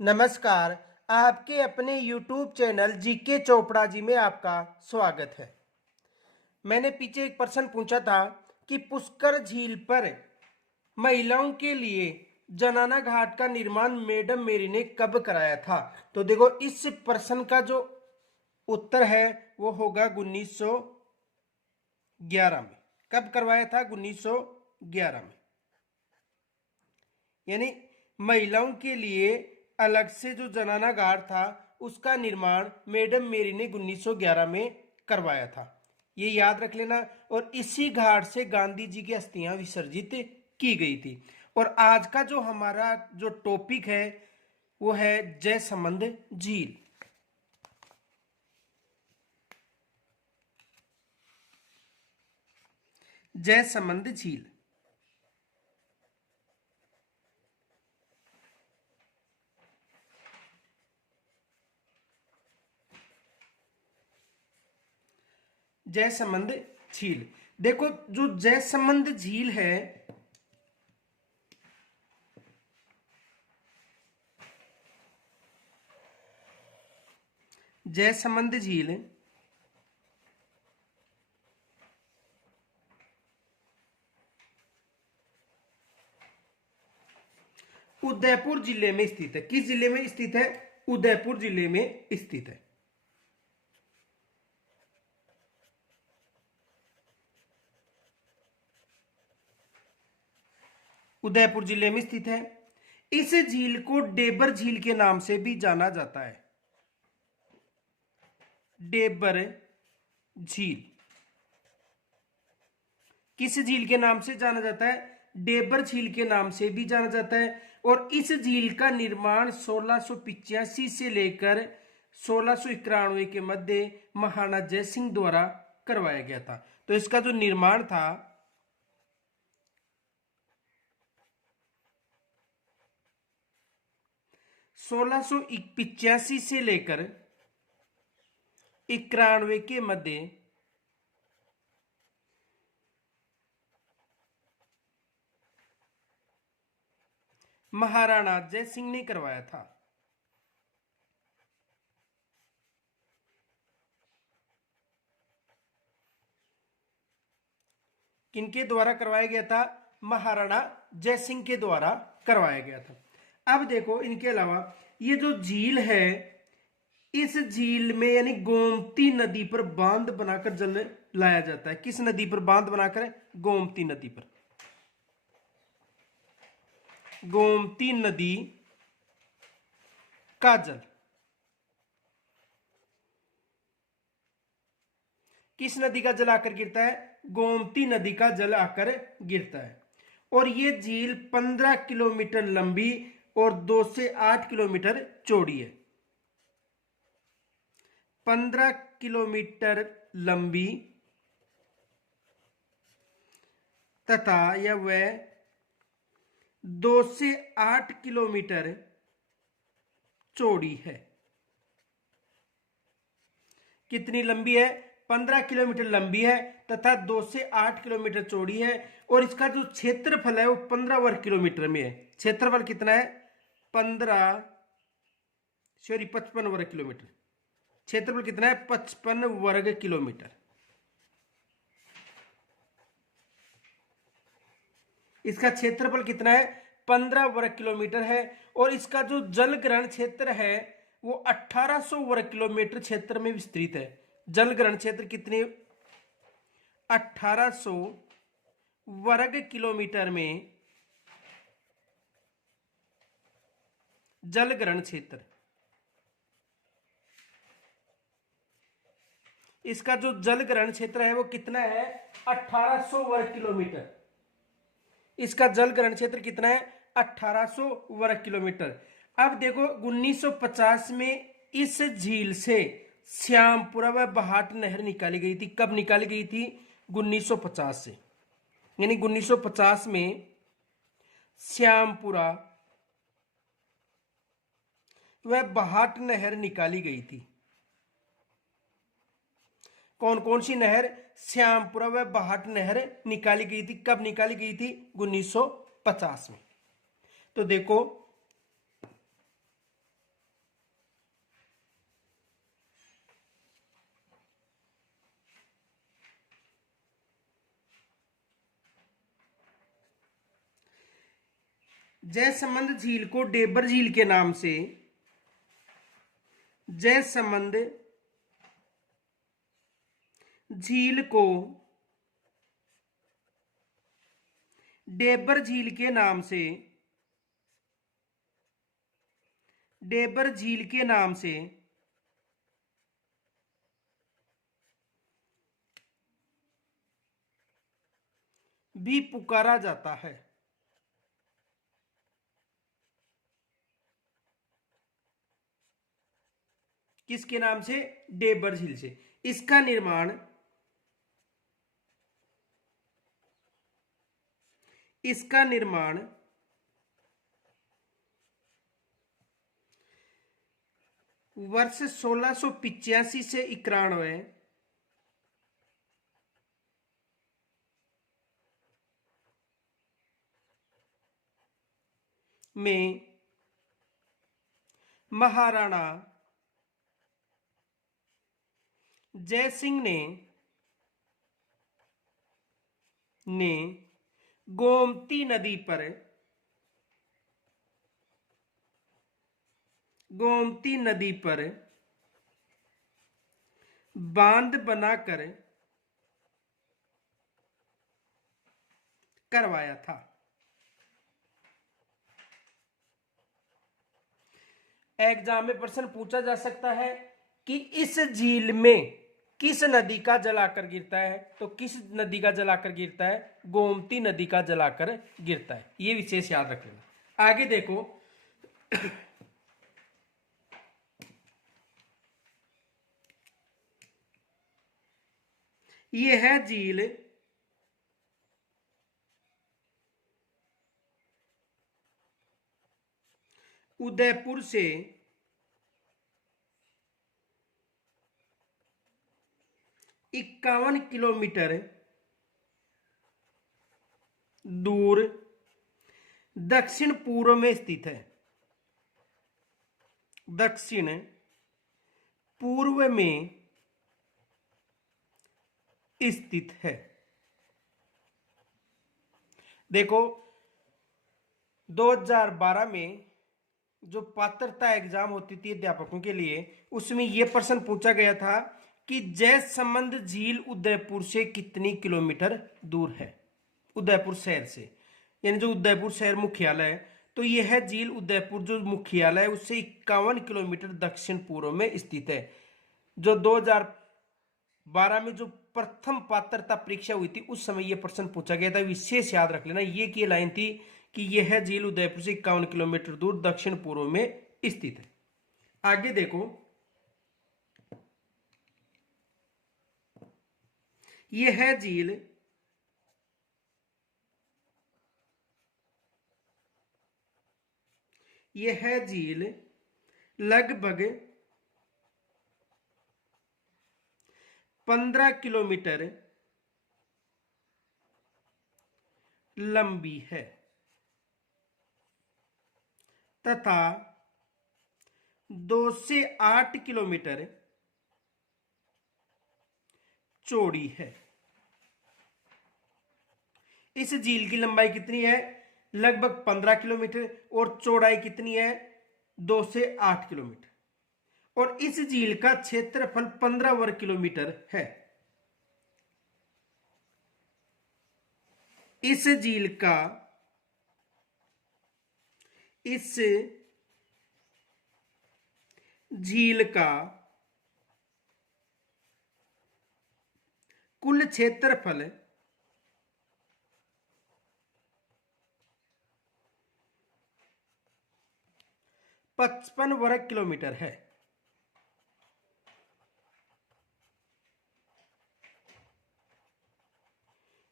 नमस्कार। आपके अपने YouTube channel GK Chopra ji में आपका स्वागत है। मैंने पीछे एक प्रश्न पूछा था कि पुष्कर झील पर महिलाओं के लिए जनाना घाट का निर्माण मैडम मेरी ने कब कराया था। तो देखो, इस प्रश्न का जो उत्तर है वो होगा 1911 में। कब करवाया था? 1911 में। यानी महिलाओं के लिए अलग से जो जनाना घाट था उसका निर्माण मैडम मेरी ने 1911 में करवाया था, ये याद रख लेना। और इसी घाट से गांधी जी की अस्थियां विसर्जित की गई थी। और आज का जो हमारा जो टॉपिक है वो है जयसमंद झील। जयसमंद झील जयसमंद झील देखो, जो जयसमंद झील है जयसमंद झील उदयपुर जिले में स्थित है। किस जिले में स्थित है? उदयपुर जिले में स्थित है। उदयपुर जिले में स्थित है। इस झील को डेबर झील के नाम से भी जाना जाता है। डेबर झील किस झील के नाम से जाना जाता है? डेबर झील के नाम से भी जाना जाता है। और इस झील का निर्माण 1685 से लेकर 1691 के मध्य महाराणा जय सिंह द्वारा करवाया गया था। तो इसका जो निर्माण था 1685 से लेकर 91 के मध्य महाराणा जय सिंह ने करवाया था। किनके द्वारा करवाया गया था? महाराणा जय सिंह के द्वारा करवाया गया था। अब देखो, इनके अलावा ये जो झील है, इस झील में यानी गोमती नदी पर बांध बनाकर जल लाया जाता है। किस नदी पर बांध बनाकर? गोमती नदी पर। गोमती नदी का जल किस नदी का जल आकर गिरता है? गोमती नदी का जल आकर गिरता है। और ये झील 15 किलोमीटर लंबी और 2 से 8 किलोमीटर चौड़ी है। 15 किलोमीटर लंबी तथा यह वह 2 से 8 किलोमीटर चौड़ी है। कितनी लंबी है? 15 किलोमीटर लंबी है तथा 2 से 8 किलोमीटर चौड़ी है। और इसका जो क्षेत्रफल है वो 15 वर्ग किलोमीटर में है। क्षेत्रफल कितना है? 55 वर्ग किलोमीटर। क्षेत्रफल कितना है? 55 वर्ग किलोमीटर। इसका क्षेत्रफल कितना है? 15 वर्ग किलोमीटर है। और इसका जो जल ग्रहण क्षेत्र है वो 1800 वर्ग किलोमीटर क्षेत्र में विस्तृत है। जल ग्रहण क्षेत्र कितने? 1800 वर्ग किलोमीटर में जल ग्रहण क्षेत्र। इसका जो जल ग्रहण क्षेत्र है वो कितना है? 1800 वर्ग किलोमीटर। इसका जल ग्रहण क्षेत्र कितना है? 1800 वर्ग किलोमीटर। अब देखो, 1950 में इस झील से श्यामपुरा व बहाट नहर निकाली गई थी। कब निकाली गई थी? 1950 से। यानी 1950 में श्यामपुरा व बहाट नहर निकाली गई थी। कौन कौन सी नहर? श्यामपुरा व बहाट नहर निकाली गई थी। कब निकाली गई थी? 1950 में। तो देखो, जयसमंद झील को डेबर झील के नाम से, जयसमंद झील को डेबर झील के नाम से, डेबर झील के नाम से भी पुकारा जाता है। किसके नाम से? डेबर झील से। इसका निर्माण, इसका निर्माण वर्ष 1685 से 91 में महाराणा जयसिंह ने गोमती नदी पर, गोमती नदी पर बांध बनाकर करवाया था। एग्जाम में प्रश्न पूछा जा सकता है कि इस झील में किस नदी का जल आकर गिरता है? तो किस नदी का जल आकर गिरता है? गोमती नदी का जल आकर गिरता है। ये विशेष याद रख लेना। आगे देखो, ये है झील उदयपुर से 51 किलोमीटर दूर दक्षिण पूर्व में स्थित है। दक्षिण पूर्व में स्थित है। देखो 2012 में जो पात्रता एग्जाम होती थी अध्यापकों के लिए, उसमें यह प्रश्न पूछा गया था कि जयसमंद झील उदयपुर से कितनी किलोमीटर दूर है? उदयपुर शहर से, यानी जो उदयपुर शहर मुख्यालय है, तो यह है झील उदयपुर जो मुख्यालय है उससे 51 किलोमीटर दक्षिण पूर्व में स्थित है। जो 2012 में जो प्रथम पात्रता परीक्षा हुई थी उस समय यह प्रश्न पूछा गया था। विशेष याद रख लेना, ये की लाइन थी कि यह झील उदयपुर से 51 किलोमीटर दूर दक्षिण पूर्व में स्थित है। आगे देखो, यह है झील लगभग 15 किलोमीटर लंबी है तथा 2 से 8 किलोमीटर चौड़ी है। इस झील की लंबाई कितनी है? लगभग 15 किलोमीटर और चौड़ाई कितनी है? 2 से 8 किलोमीटर। और इस झील का क्षेत्रफल 15 वर्ग किलोमीटर है। इस झील का कुल क्षेत्रफल 55 वर्ग किलोमीटर है।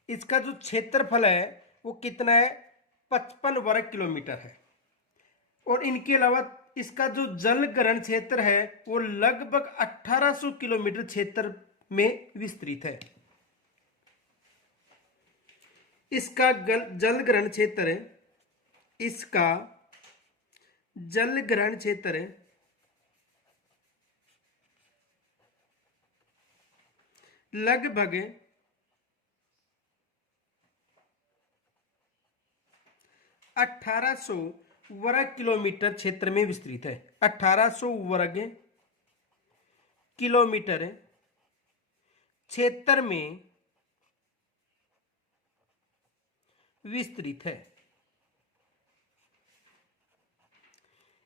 इसका जो क्षेत्रफल है वो कितना है? 55 वर्ग किलोमीटर है। और इनके अलावा इसका जो जल ग्रहण क्षेत्र है वो लगभग 1800 किलोमीटर क्षेत्र में विस्तृत है। इसका जल ग्रहण क्षेत्र, इसका जल ग्रहण क्षेत्र लगभग 8 1800 वर्ग किलोमीटर क्षेत्र में विस्तृत है। 1800 वर्ग किलोमीटर क्षेत्र में विस्तृत है।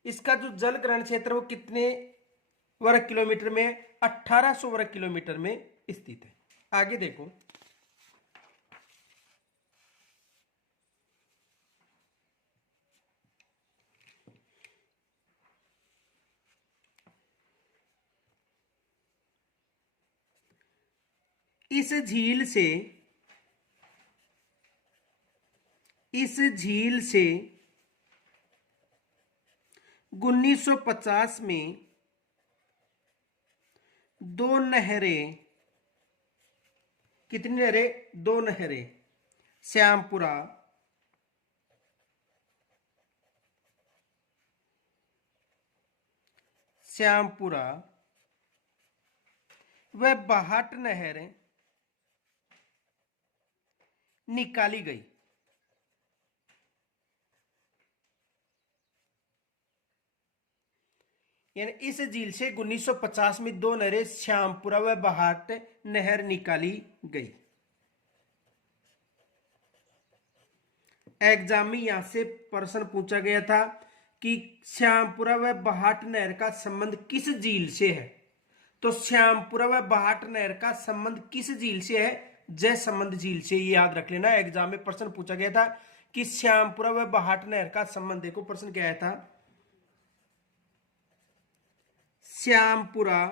इसका जो जल ग्रहण क्षेत्र वो कितने वर्ग किलोमीटर में? 1800 वर्ग किलोमीटर में स्थित है। आगे देखो, इस झील से 1950 में दो नहरें, कितनी नहरें? दो नहरें, श्यामपुरा व बाहट नहर निकाली गई। यानी इस झील से 1950 में दो नहरें, श्यामपुरा व बाहट नहर निकाली गई। एग्जाम में यहां से प्रश्न पूछा गया था कि श्यामपुरा व बाहट नहर का संबंध किस झील से है? तो श्यामपुरा व बाहट नहर का संबंध किस झील से है? जयसंबंध झील से। ये याद रख लेना, एग्जाम में प्रश्न पूछा गया था कि श्यामपुरा व बाहट नहर का संबंध, देखो प्रश्न क्या आया था, श्यामपुरा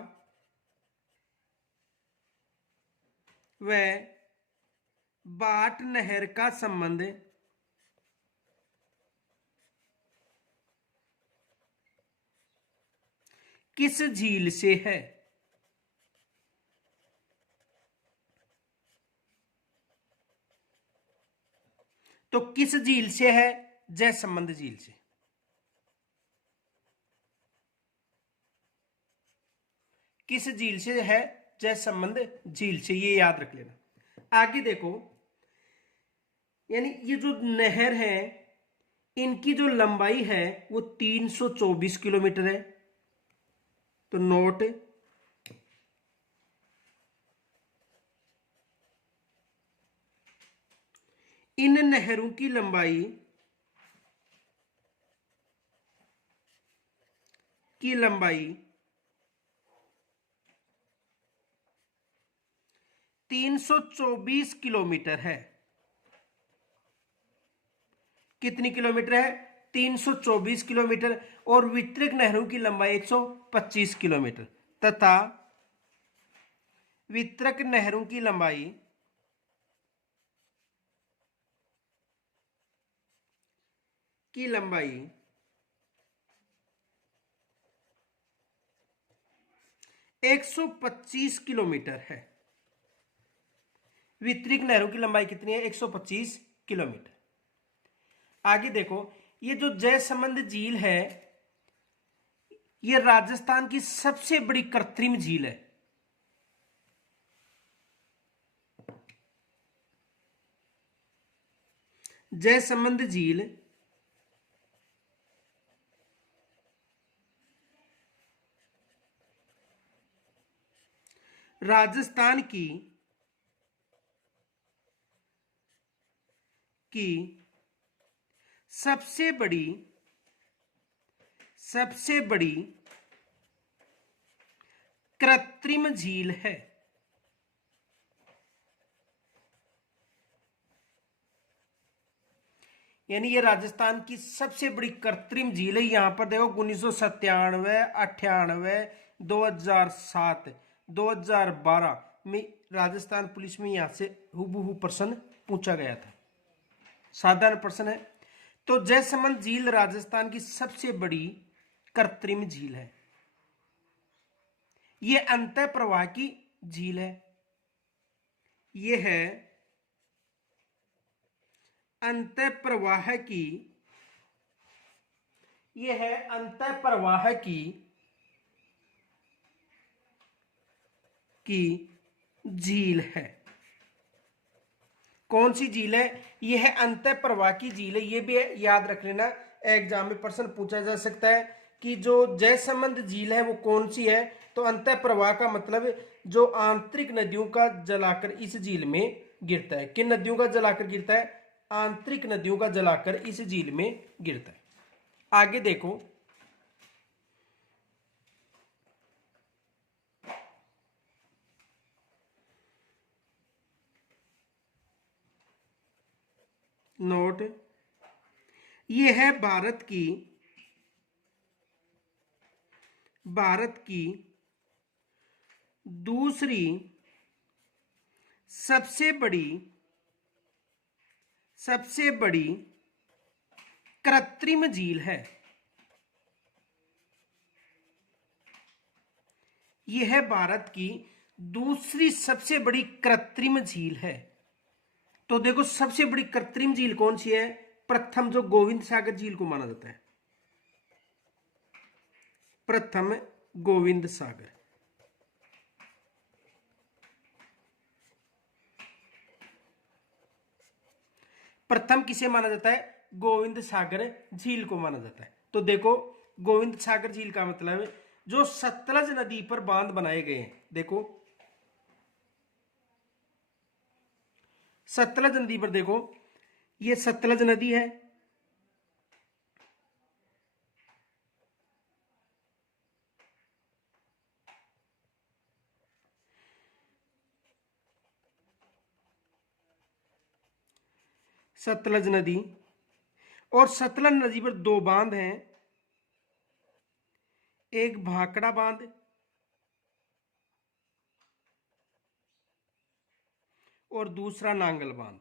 व बाहट नहर का संबंध किस झील से है? तो किस झील से है? जयसंबंध झील से। किस झील से है? जयसंबंध झील से, ये याद रख लेना। आगे देखो, यानी ये जो नहर है इनकी जो लंबाई है वो 324 किलोमीटर है। तो नोट, इन नहरों की लंबाई 324 किलोमीटर है। कितनी किलोमीटर है? 324 किलोमीटर। और वितरक नहरों की लंबाई 125 किलोमीटर तथा वितरक नहरों की लंबाई 125 किलोमीटर है। वितरिक नहरों की लंबाई कितनी है? 125 किलोमीटर। आगे देखो, ये जो जयसंबंध झील है ये राजस्थान की सबसे बड़ी कृत्रिम झील है। जयसंबंध झील राजस्थान की सबसे बड़ी कृत्रिम झील है। यानी ये राजस्थान की सबसे बड़ी कृत्रिम झील है। यहां पर देखो 1997, 98, 2007, 2012 में राजस्थान पुलिस में यहां से हुबहू प्रश्न पूछा गया था, साधारण प्रश्न है। तो जयसंबंध झील राजस्थान की सबसे बड़ी कृत्रिम झील है। यह अंतः प्रवाह की झील है। यह है अंतः प्रवाह की झील है। कौन सी झील है? यह है अंतः प्रवाह की झील है। ये भी याद रख लेना, एग्जाम में प्रश्न पूछा जा सकता है कि जो जयसमंद झील है वो कौन सी है। तो अंतः प्रवाह का मतलब जो आंतरिक नदियों का जलाकर इस झील में गिरता है। किन नदियों का जलाकर गिरता है? आंतरिक नदियों का जलाकर इस झील में गिरता है। आगे देखो, नोट, ये है भारत की दूसरी सबसे बड़ी कृत्रिम झील है। यह है भारत की दूसरी सबसे बड़ी कृत्रिम झील है। तो देखो सबसे बड़ी कृत्रिम झील कौन सी है? प्रथम जो गोविंद सागर झील को माना जाता है, प्रथम गोविंद सागर। प्रथम किसे माना जाता है? गोविंद सागर झील को माना जाता है। तो देखो गोविंद सागर झील का मतलब है जो सतलज नदी पर बांध बनाए गए हैं। देखो सतलज नदी पर, देखो ये सतलज नदी है, सतलज नदी, और सतलज नदी पर दो बांध हैं, एक भाखड़ा बांध और दूसरा नांगल बांध।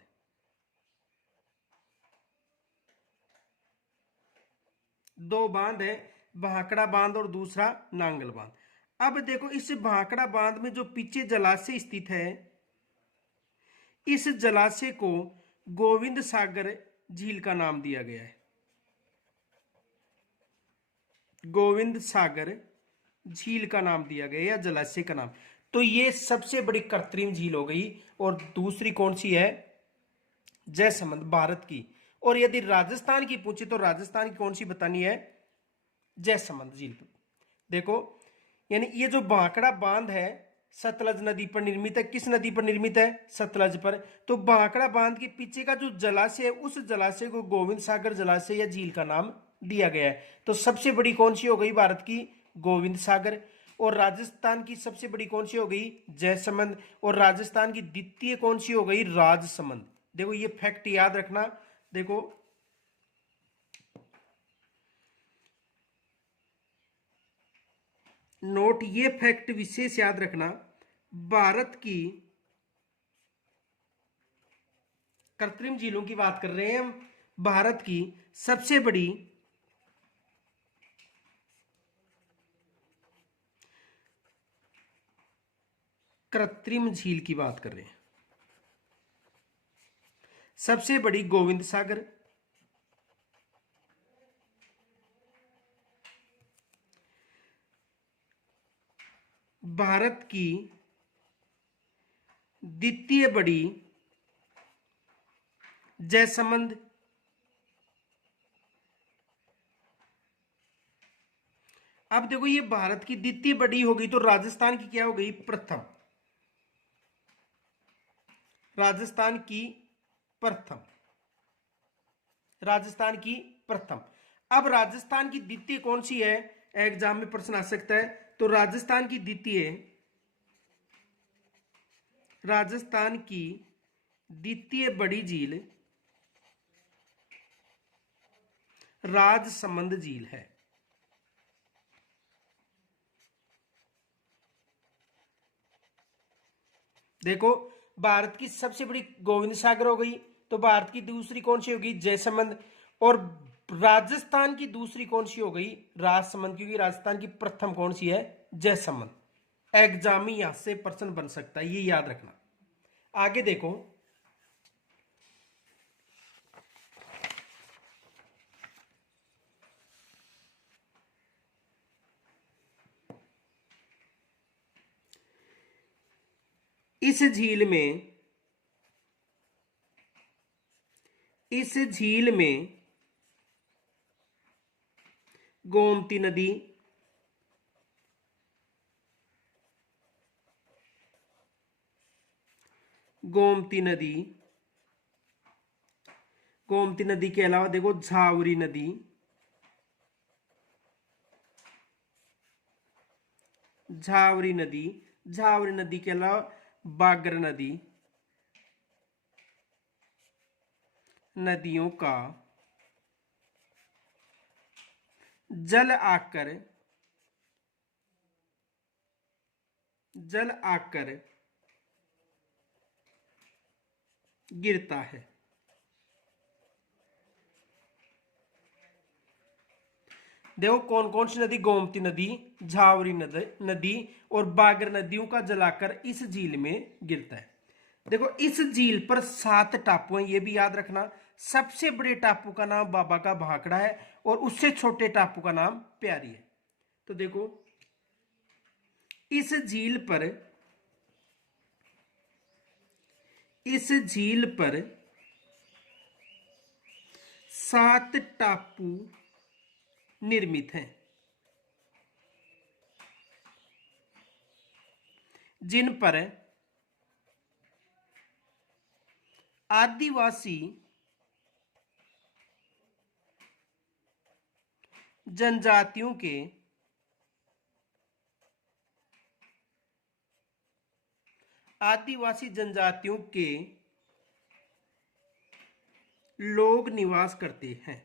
दो बांध है, भाखड़ा बांध और दूसरा नांगल बांध। अब देखो इस भाखड़ा बांध में जो पीछे जलाशय स्थित है, इस जलाशय को गोविंद सागर झील का नाम दिया गया है। गोविंद सागर झील का नाम दिया गया या जलाशय का नाम। तो ये सबसे बड़ी कृत्रिम झील हो गई। और दूसरी कौन सी है? जयसमंद, भारत की। और यदि राजस्थान की पूछे तो राजस्थान की कौन सी बतानी है? जयसमंद झील। देखो यानी ये जो भाखड़ा बांध है सतलज नदी पर निर्मित है। किस नदी पर निर्मित है? सतलज पर। तो भाखड़ा बांध के पीछे का जो जलाशय है उस जलाशय को गोविंद सागर जलाशय या झील का नाम दिया गया है। तो सबसे बड़ी कौन सी हो गई भारत की? गोविंद सागर। और राजस्थान की सबसे बड़ी कौन सी हो गई? जयसमंद। और राजस्थान की द्वितीय कौन सी हो गई? राजसमंद। देखो ये फैक्ट याद रखना। देखो नोट, ये फैक्ट विशेष याद रखना। भारत की कृत्रिम झीलों की बात कर रहे हैं हम। भारत की सबसे बड़ी कृत्रिम झील की बात कर रहे हैं। सबसे बड़ी गोविंद सागर, भारत की द्वितीय बड़ी जयसमंद, अब देखो ये भारत की द्वितीय बड़ी हो गई तो राजस्थान की क्या हो गई? प्रथम। राजस्थान की प्रथम, राजस्थान की प्रथम। अब राजस्थान की द्वितीय कौन सी है? एग्जाम में प्रश्न आ सकता है। तो राजस्थान की द्वितीय, राजस्थान की द्वितीय बड़ी झील राजसमंद झील है। देखो भारत की सबसे बड़ी गोविंद सागर हो गई, तो भारत की दूसरी कौन सी होगी? जयसमंद। और राजस्थान की दूसरी कौन सी हो गई? राजसमंद, क्योंकि राजस्थान की प्रथम कौन सी है? जयसमंद। एग्जाम में यहां से प्रश्न बन सकता है, ये याद रखना। आगे देखो, इस झील में इस झील में गोमती नदी, गोमती नदी, गोमती नदी के अलावा देखो झावरी नदी, झावरी नदी, झावरी नदी के अलावा बागर नदी, नदियों का जल आकर गिरता है। देखो कौन कौन सी नदी, गोमती नदी, झावरी नदी और बागर नदियों का जलाकर इस झील में गिरता है। देखो इस झील पर 7 टापू हैं, ये भी याद रखना। सबसे बड़े टापू का नाम बाबा का भाखड़ा है और उससे छोटे टापू का नाम प्यारी है। तो देखो इस झील पर 7 टापू निर्मित हैं, जिन पर आदिवासी जनजातियों के लोग निवास करते हैं।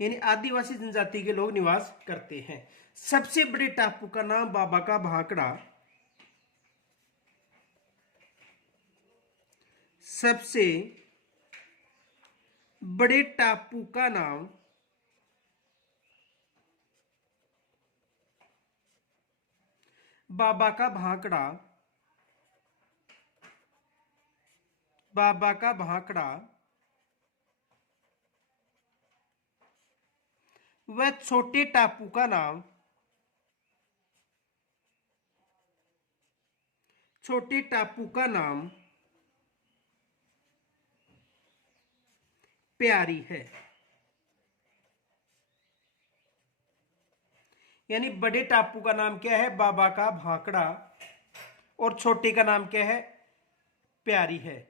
यानी आदिवासी जनजाति के लोग निवास करते हैं। सबसे बड़े टापू का नाम बाबा का भाखड़ा, सबसे बड़े टापू का नाम बाबा का भाखड़ा, बाबा का भाखड़ा वह छोटे टापू का नाम, छोटे टापू का नाम प्यारी है। यानी बड़े टापू का नाम क्या है, बाबा का भाखड़ा, और छोटे का नाम क्या है, प्यारी है।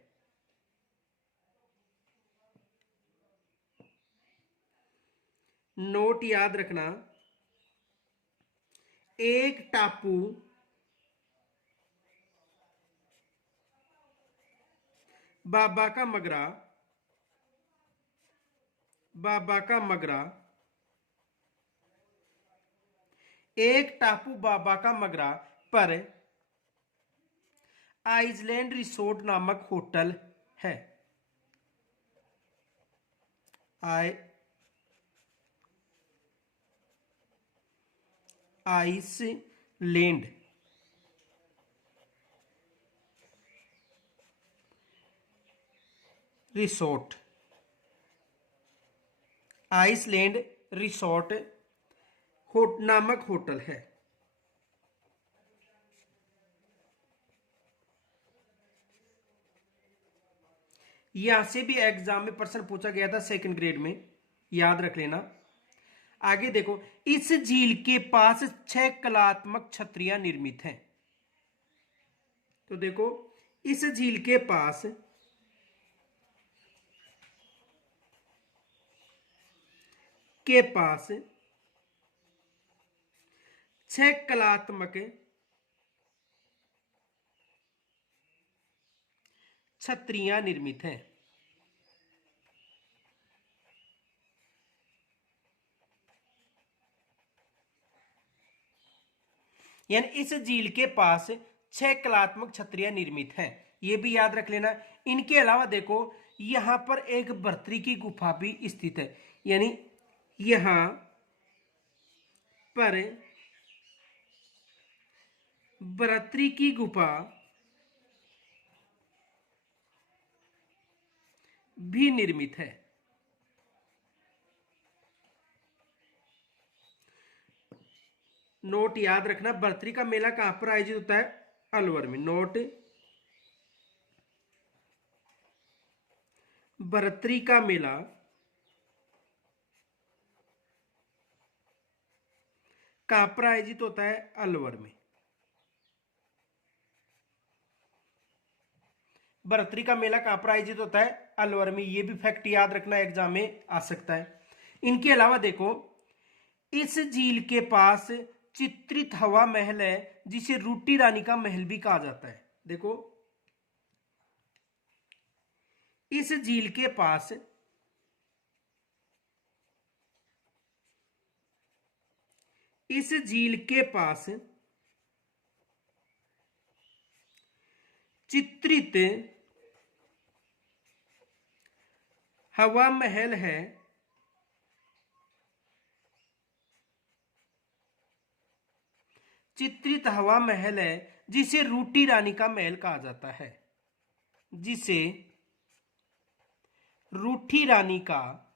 नोट याद रखना, एक टापू बाबा का मगरा, बाबा का मगरा, एक टापू बाबा का मगरा पर आइसलैंड रिसोर्ट नामक होटल है। आइसलैंड रिसोर्ट, आइसलैंड रिसोर्ट नामक होटल है। यहां से भी एग्जाम में प्रश्न पूछा गया था सेकंड ग्रेड में, याद रख लेना। आगे देखो, इस झील के पास 6 कलात्मक छतरियां निर्मित हैं। तो देखो इस झील के पास के पास 6 कलात्मक छतरियां निर्मित हैं। यानी इस झील के पास 6 कलात्मक छतरियां निर्मित हैं, ये भी याद रख लेना। इनके अलावा देखो यहां पर एक भर्तरी की गुफा भी स्थित है। यानी यहां पर भर्तरी की गुफा भी निर्मित है। नोट याद रखना, बरतरी का मेला कहां पर आयोजित होता है? अलवर में। नोट, बरतरी का मेला कहां पर आयोजित होता है? अलवर में। बरतरी का मेला कहां पर आयोजित होता है? अलवर में। ये भी फैक्ट याद रखना, एग्जाम में आ सकता है। इनके अलावा देखो, इस झील के पास चित्रित हवा महल है जिसे रूटी रानी का महल भी कहा जाता है। देखो, इस झील के पास इस झील के पास चित्रित हवा महल है चित्रित हवा महल है जिसे रूटी रानी का महल कहा जाता है। जिसे रूठी रानी का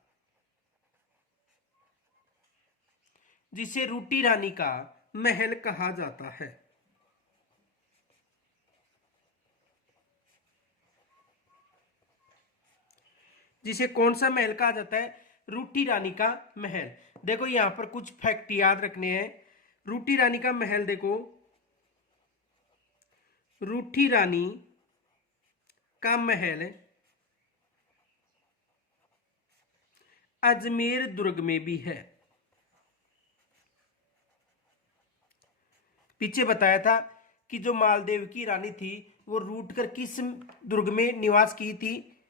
जिसे रूटी रानी का महल कहा जाता है। जिसे कौन सा महल कहा जाता है? रूठी रानी का महल। देखो, यहां पर कुछ फैक्ट याद रखने हैं। रूठी रानी का महल, देखो, रूठी रानी का महल अजमेर दुर्ग में भी है। पीछे बताया था कि जो मालदेव की रानी थी वो रूट कर किस दुर्ग में निवास की थी?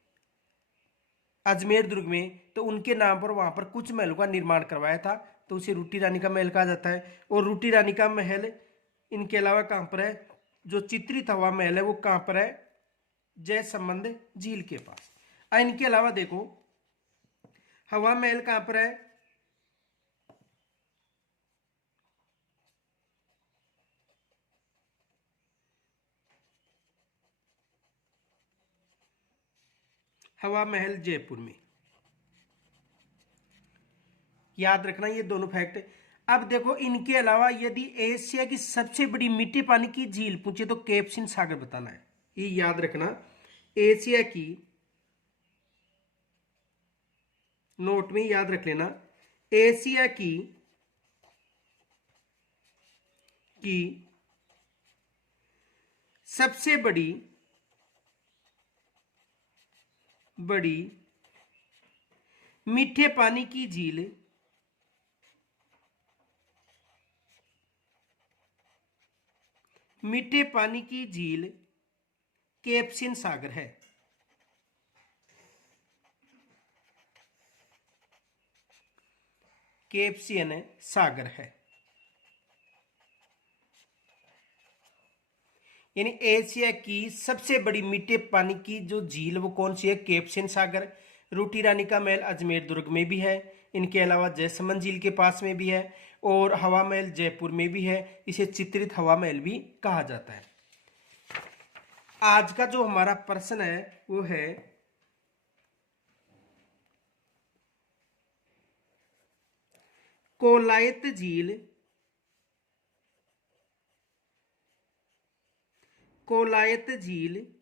अजमेर दुर्ग में। तो उनके नाम पर वहां पर कुछ महलों का निर्माण करवाया था, तो उसे रूटी रानी का महल कहा जाता है। और रूटी रानी का महल इनके अलावा कहां पर है? जो चित्रित हवा महल है वो कहां पर है? जयसंबंध झील के पास। इनके अलावा देखो, हवा महल कहां पर है? हवा महल जयपुर में। याद रखना ये दोनों फैक्ट। अब देखो, इनके अलावा यदि एशिया की सबसे बड़ी मीठे पानी की झील पूछे तो कैप्सिन सागर बताना है। ये याद रखना, एशिया की, नोट में याद रख लेना, एशिया की सबसे बड़ी मीठे पानी की झील मीठे पानी की झील कैप्सिन सागर है। कैप्सियन सागर है। यानी एशिया की सबसे बड़ी मीठे पानी की जो झील वो कौन सी है? कैप्सियन सागर। रूटी रानी का महल अजमेर दुर्ग में भी है। इनके अलावा जयसमंद झील के पास में भी है। और हवा महल जयपुर में भी है। इसे चित्रित हवा महल भी कहा जाता है। आज का जो हमारा प्रश्न है वो है, कोलायत झील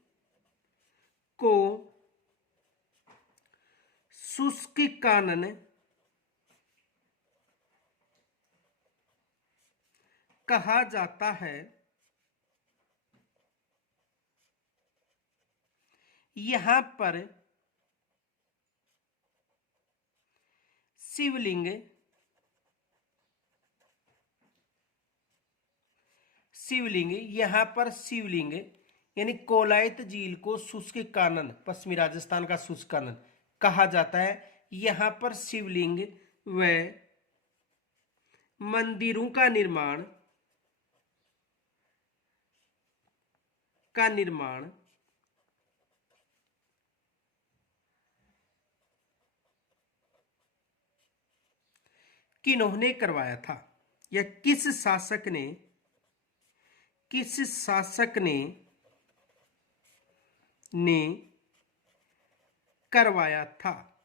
को शुष्क कानन कहा जाता है। यहां पर शिवलिंग यानी कोलायत झील को शुष्क कानन, पश्चिमी राजस्थान का शुष्क कानन कहा जाता है। यहां पर शिवलिंग व मंदिरों का निर्माण किन्होंने करवाया था? या किस शासक ने करवाया था?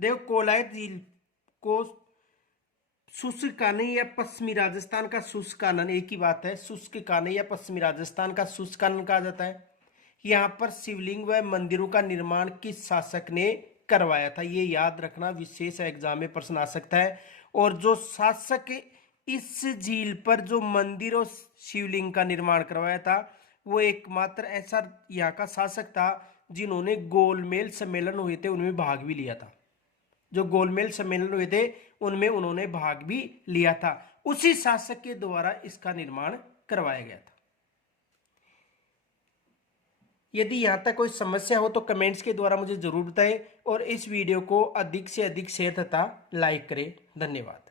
देखो, कोलायत झील को शुष्क कानन या पश्चिमी राजस्थान का शुष्क कानन, एक ही बात है, शुष्क कानन या पश्चिमी राजस्थान का शुष्क कानन कहा जाता है। यहाँ पर शिवलिंग व मंदिरों का निर्माण किस शासक ने करवाया था, ये याद रखना, विशेष एग्जाम में प्रश्न आ सकता है। और जो शासक इस झील पर जो मंदिर और शिवलिंग का निर्माण करवाया था वो एकमात्र ऐसा यहाँ का शासक था जिन्होंने गोलमेल सम्मेलन हुए थे उनमें भाग भी लिया था। जो गोलमेल सम्मेलन हुए थे उनमें उन्होंने भाग भी लिया था, उसी शासक के द्वारा इसका निर्माण करवाया गया था। यदि यहां तक कोई समस्या हो तो कमेंट्स के द्वारा मुझे जरूर बताएं और इस वीडियो को अधिक से अधिक शेयर तथा लाइक करें। धन्यवाद।